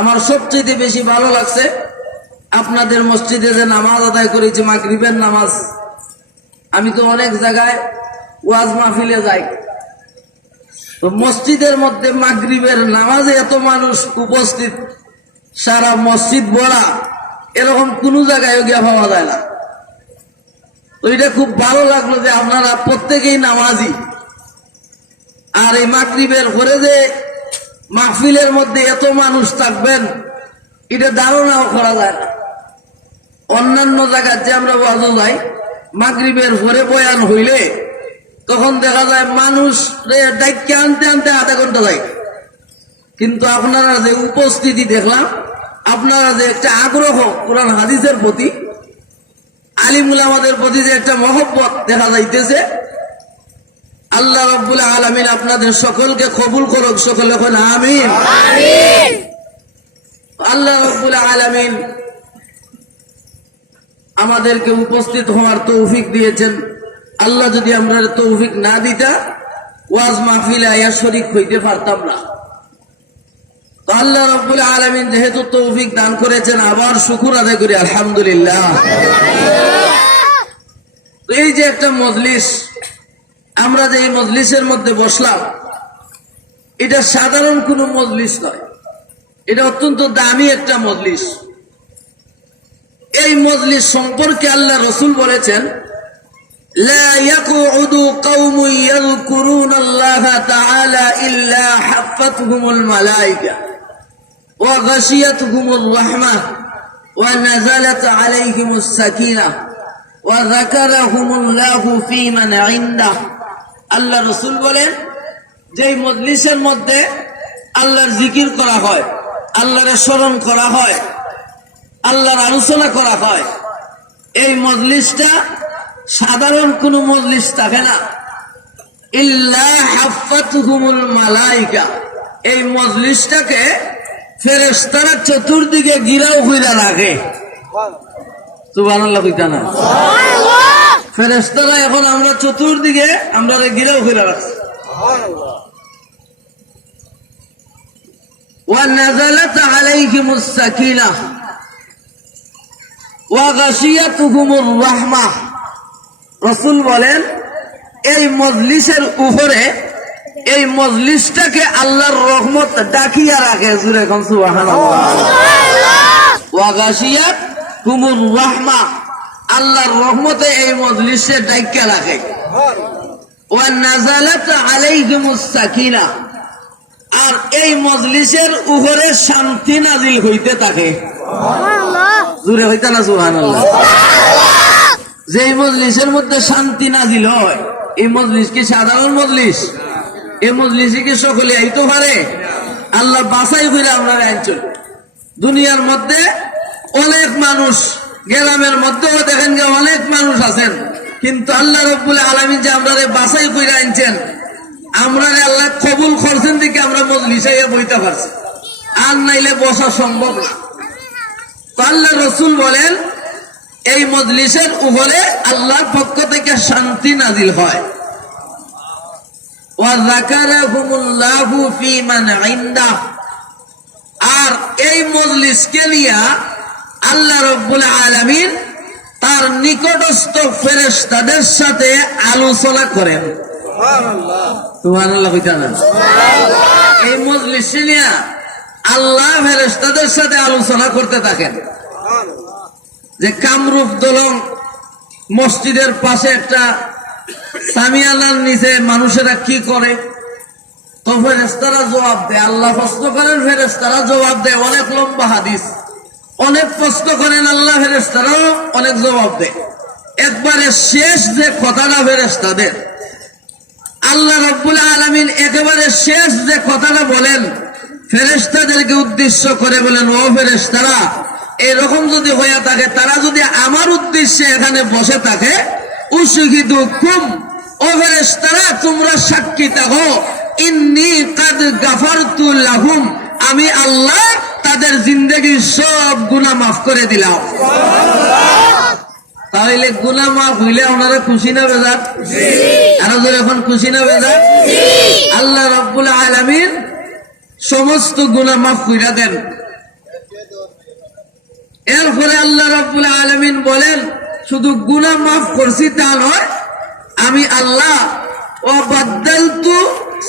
আমার সবচেয়ে বেশি ভালো লাগছে আপনাদের মসজিদে যে নামাজ আদায় করেছি, মাগরিবের নামাজ। আমি তো অনেক জায়গায় ওয়াজ মাহফিলে যাই, তো মসজিদের মধ্যে মাগরিবের নামাজে এত মানুষ উপস্থিত, সারা মসজিদ ভরা, এরকম কোন জায়গায় গিয়া পাওয়া যায় না। তো এটা খুব ভালো লাগলো যে আপনারা প্রত্যেকেই নামাজি, আর এই মাগরিবের পরে যে মাহফিলের মধ্যে এত মানুষ থাকবেন, এটা ধারণাও করা যায় না। অন্যান্য জায়গায় যে আমরা ওয়াজও যাই, মাগরিবের পরে বয়ান হইলে তখন দেখা যায় মানুষ ডাইকে আনতে আনতে আধা ঘন্টা যায়, কিন্তু আপনারা যে উপস্থিতি দেখলাম, আপনারা যে একটা আগ্রহ কোরআন হাদিসের প্রতি, আলিমুল আমাদের প্রতি যে একটা মহব্বত দেখা যাইতেছে, আল্লাহ রাব্বুল আলামিন আপনাদের সকলকে কবুল করুক। সকলে বলেন আমিন। আল্লাহ রাব্বুল আলামিন আমাদেরকে উপস্থিত হওয়ার তৌফিক দিয়েছেন। আল্লাহ যদি আমরা তৌফিক না দিতা, ওয়াজ মাহফিলে আয়া শরীক হইতে পারতাম না। তো আল্লাহ রাব্বুল আলামিন যেহেতু তৌফিক দান করেছেন, আবার শুকর আদায় করি আলহামদুলিল্লাহ। তো এই যে একটা মজলিস, আমরা যে এই মজলিসের মধ্যে বসলাম, এটা সাধারণ কোনো মজলিস নয়, এটা অত্যন্ত দামি একটা মজলিস। এই মজলিস সম্পর্কে আল্লাহ রাসূল বলেছেন, লা ইয়াকউদু কওমুন ইয়াযকুরুনাল্লাহা তাআলা ইল্লা হাফাতহুমুল মালায়েকা ওয়া গাশিয়াতহুমুর রাহমাহ ওয়া নাযালাত আলাইহিমুস সাকিনাহ ওয়া যাকারাহুমুল্লাহু ফী মান ইনদাহ। আল্লাহ রাসূল বলেন, যেই মজলিসের মধ্যে আল্লাহর জিকির করা হয়, আল্লাহর স্মরণ করা হয়, আল্লাহর আলোচনা করা হয়, এই মজলিসটা সাধারণ কোন মজলিস থাকে না। ইল্লা হাফাতহুমুল মালায়েকা, এই মজলিসটাকে ফেরেশতারা চতুর্দিকে ঘিরাও কইরা রাখে। সুবহানাল্লাহ কইতা না? ফেরেশতারা এখন আমরা চতুর্দিকে আমরা ঘিরাও কইরা রাখছি। ওয়া নাযালাত আলাইহিমুস সাকিনাহ ওয়া গাশিয়াতহুমুর রাহমাহ। রাসূল বলেন, এই মজলিসের উপরে, এই মজলিসটাকে আল্লাহর রহমত ডাকিয়া রাখে। জুরে কোন সুবহানাল্লাহ। ওয়া গাশিয়াতহুমুর রাহমাহ, আল্লাহর রহমতে এই মজলিসে ডাকিয়া রাখে। ওয়া নাযালাত আলাইহিমুস সাকিনাহ, আর এই মজলিসের উপরে শান্তি নাজিল হইতে থাকে। জুরে হইতা না সুবহানাল্লাহ। যেই মজলিসের মধ্যে শান্তি নাজিল হয়, এই মজলিস কি সাধারণ মজলিস? এই মজলিসে কি সকলে আইতে পারে? আল্লাহ বাছাই করে আমরা আনছেন। দুনিয়ার মধ্যে অনেক মানুষ, গ্রামের মধ্যেও দেখেন যে অনেক মানুষ আছেন, কিন্তু আল্লাহ রাব্বুল আলামিন যে আমরা বাছাই করে আনছেন, আমরা আল্লাহ কবুল করছেন দিকে আমরা মজলিসে বইতে পারছি, আর নাইলে বসা সম্ভব না। তো আল্লাহ রাসূল বলেন, এই মজলিসের উপরে আল্লাহর পক্ষ থেকে শান্তি নাজিল হয়। ওয়া যাকারাহুমুল্লাহু ফী মান ইনদাহ, আর এই মজলিসকে নিয়ে আল্লাহ রাব্বুল আলামিন তার নিকটস্থ ফেরেশতাদের সাথে আলোচনা করেন। সুবহানাল্লাহ। সুবহানাল্লাহ কইতা না? এই মজলিসে নিয়ে আল্লাহ ফেরেশতাদের সাথে আলোচনা করতে থাকেন। যে কামরূপ দলং মসজিদের পাশে একটা সামিয়ানার নিচে মানুষেরা কি করে, তো ফেরেশতারা জবাব দেয়। আল্লাহ প্রশ্ন করেন, ফেরেশতারা জবাব দেয়। অনেক লম্বা হাদিস, অনেক প্রশ্ন করেন আল্লাহ, ফেরেশতারাও অনেক জবাব দেয়। একবারে শেষ যে কথাটা ফেরেশতাদের, আল্লাহ রাব্বুল আলামিন একেবারে শেষ যে কথাটা বলেন, ফেরেশতাদেরকে উদ্দেশ্য করে বলেন, ও ফেরেশতারা, এরকম যদি হয়ে থাকে, তারা যদি আমার উদ্দেশ্যে এখানে বসে থাকে, উশহিদুকুম, ও ফেরেশতারা তোমরা সাক্ষী থাকো, ইন্নী কাদ গাফারতু লাহুম, আমি আল্লাহ তাদের জিন্দেগির সব গুনাহ মাফ করে দিলাম। তাহলে গুনাহ মাফ হইলে আপনারা খুশি না বেজার? আরো জোরে এখন খুশি না বেজার? আল্লাহ রাব্বুল আলামিন সমস্ত গুনাহ মাফ কইরা দেন। এরপরে আল্লাহ রাব্বুল আলামিন বলেন, শুধু গুনাহ মাফ করছি তা নয়, আমি আল্লাহ ওয়াবাদদালতু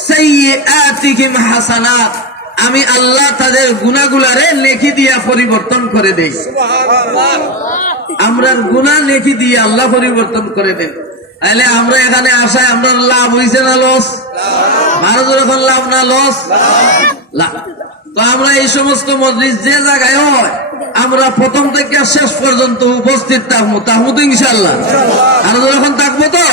সাইয়্যাতিহিম হাসানাত, আমি আল্লাহ তাদের গুনাহগুলারে নেকি দিয়া পরিবর্তন করে দেই। আমরার গুনাহ নেকি দিয়ে আল্লাহ পরিবর্তন করে দেন। তাহলে আমরা এখানে আসায় আমরা লাভ হইছে না লস? ভারতের এখন লাভ না লস? লাভ। তো আমরা এই সমস্ত মজলিস যে জায়গায় হয় আমরা প্রথম থেকে শেষ পর্যন্ত উপস্থিত থাকবো তো ইনশাল্লাহ। আর যখন থাকবো তো